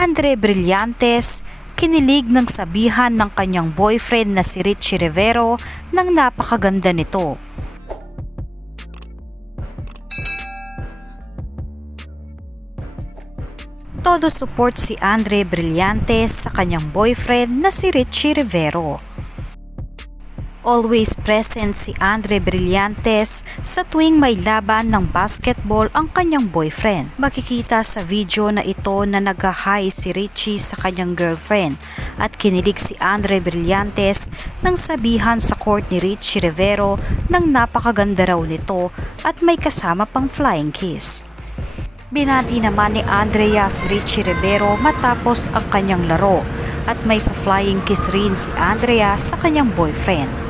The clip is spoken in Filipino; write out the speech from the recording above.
Andre Brillantes, kinilig ng sabihan ng kanyang boyfriend na si Richie Rivero ng napakaganda nito. Todo support si Andre Brillantes sa kanyang boyfriend na si Richie Rivero. Always present si Andre Brillantes sa tuwing may laban ng basketball ang kanyang boyfriend. Makikita sa video na ito na nag-hi si Richie sa kanyang girlfriend at kinilig si Andre Brillantes nang sabihan sa court ni Richie Rivero ng napakaganda raw nito at may kasama pang flying kiss. Binati naman ni Andrea si Richie Rivero matapos ang kanyang laro at may flying kiss rin si Andrea sa kanyang boyfriend.